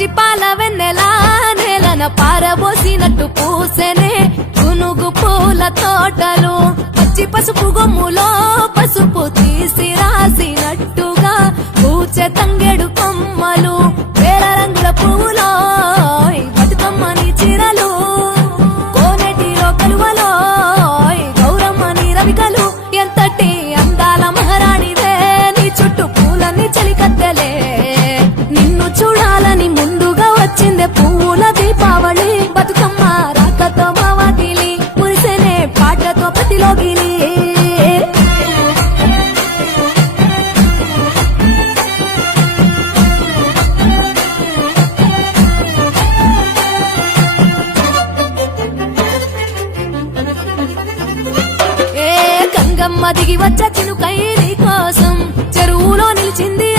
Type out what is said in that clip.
పచ్చి పాల వెన్నెలా నేలన పారబోసినట్టు పూసెనే గునుగు పూల తోటలు. పచ్చి పసుపు గొమ్ములో పసుపు తీసి రాసినట్టుగా పూచె తంగెడు కొమ్మలు. గమ్మ దిగి వచ్చ చినుకై కోసం చెరువులో నిలిచింది